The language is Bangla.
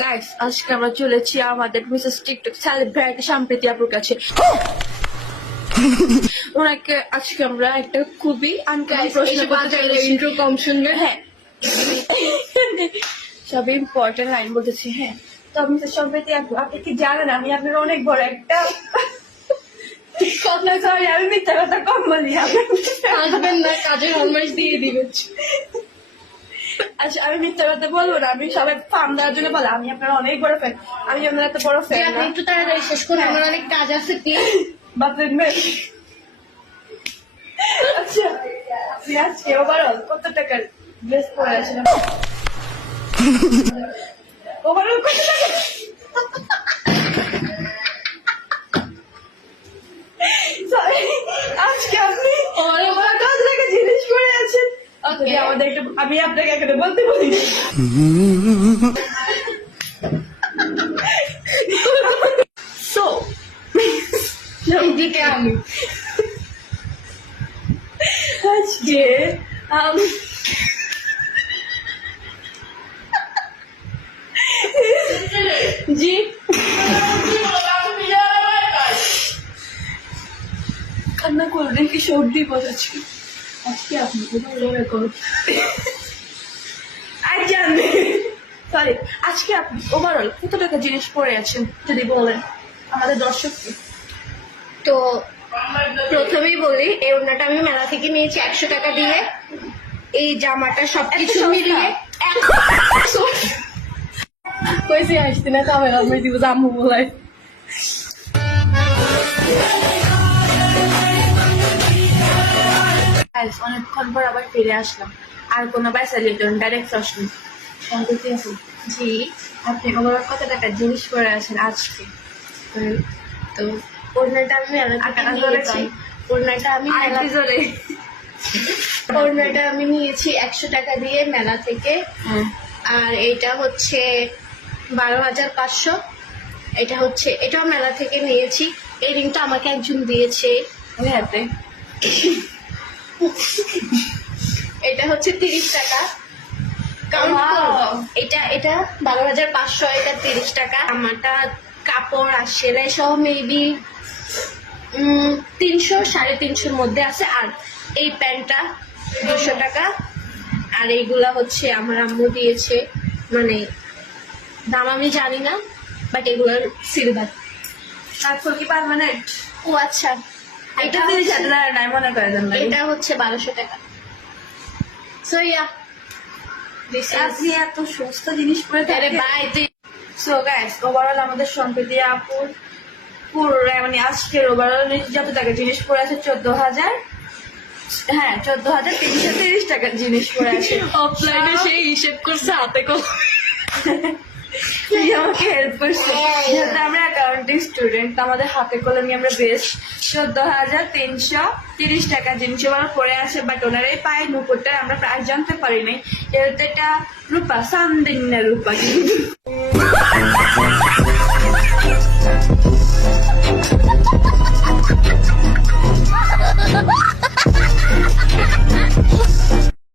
গাইস আজকে আমরা চলেছি আমাদের মিসেস টিকটক সেলিব্রিটি সম্প্রীতি আপুর কাছে। ওনাকে আজকে আমরা একটা খুবই আনকমন প্রশ্ন করতে চাইছি। ইন্ট্রো কম শুনবে। হ্যাঁ, সব ইম্পর্টেন্ট লাইন বলতেছি। হ্যাঁ, তো মিসেস সম্প্রীতি আপু, আপনি কি জানেন আমি আপনার অনেক বড় একটা কথা, সরি আমি মিথ্যা কথা কম বলি। আসবেন না, কাজের অলমাইশ দিয়ে দিবে। আচ্ছা আমি মিথ্যা কথা বলবো না, আমি সবাই ফার্ম দেওয়ার জন্য বলে আমি আপনার অনেক বড় ফ্যান। আমি আপনার এত বড় ফ্যান আপনি একটু তাড়াতাড়ি শেষ করুন, আমার অনেক কাজ আছে প্লিজ। বাপের মেয়ে। আচ্ছা আপনি আজকে ওভারঅল কত টাকার ড্রেস পরে আছেন? ওভারঅল কত টাকা? Sorry, আজকে আপনি ওভারঅল কত টাকা জিনিস পরে আছেন? Okay. আমাদের একটু, আমি আপনাকে এখানে বলতে বলি। So, দিতে আমি আজকে জি কান্না করলেন কি সর্দি বলেছি। আজকে আপনি সরি, আজকে আপনি ওভারঅল কত টাকা জিনিস পরে আছেন যদি বলেন আমাদের দর্শককে। তো প্রথমেই বলি, এই ওড়নাটা আমি মেলা থেকে নিয়েছি 100 টাকা দিয়ে। এই জামাটা সবকিছু সস্তা? মিলিয়ে কইছি আসছি না, তবে আমি দিব জামু বলাই। অনেকক্ষণ পর আবার ফিরে আসলাম, আর কোনো বাইসালি ডাইরেক্ট প্রশ্ন। সম্প্রীতি আছে জি, আপনি ওভারঅল কত টাকা জিনিস পরে আছেন আজকে? তো ওড়নাটা আমি মেলা থেকে আটা নিয়েছি। ওড়নাটা আমি মেলা জোরে। ওড়নাটা আমি নিয়েছি 100 টাকা দিয়ে মেলা থেকে। আর এটা হচ্ছে 12,500। এটা হচ্ছে, এটাও মেলা থেকে নিয়েছি। এই রিংটা আমাকে একজন দিয়েছে। ওই হাতে এটা হচ্ছে 30 টাকা। Wow. এটা এটা 12,500, এটা 30 টাকা। আমারটা কাপড় আর সেলাই সহ মেবি 300 350-র মধ্যে আছে। আর এই প্যান্টটা 200 টাকা। আর এইগুলা হচ্ছে আমার আম্মু দিয়েছে, মানে দাম আমি জানি না, বাট এগুলোর সিলভার। তারপর কি পার্মানেন্ট? ও আচ্ছা, এটা যদি সাথে নাই মনে করে দেন না। এটা হচ্ছে 1200 টাকা। সো ইয়া, আপনি এত সস্তা জিনিস পরে আরে থাকেন। বাই তুই। সো গাইস, ওভারঅল আমাদের সম্প্রীতি আপুর পুরো মানে আজকের ওভারঅল যত টাকা জিনিস পরে আছে 14,000, হ্যাঁ 14,330 টাকার জিনিস পরে আছে। অফলাইনে সেই হিসেব করছে হাতে কলমে। তুই আমাকে হেল্প করছিস, যেহেতু আমরা অ্যাকাউন্টিং স্টুডেন্ট, আমাদের হাতে কলমে আমরা বেশ 14,330 টাকা জিনিস ওরা পরে আছে। বাট ওনার এই পায়ের নুপুরটা আমরা প্রায় জানতে পারি নাই, যেহেতু এটা রূপা সামদিন না রূপা।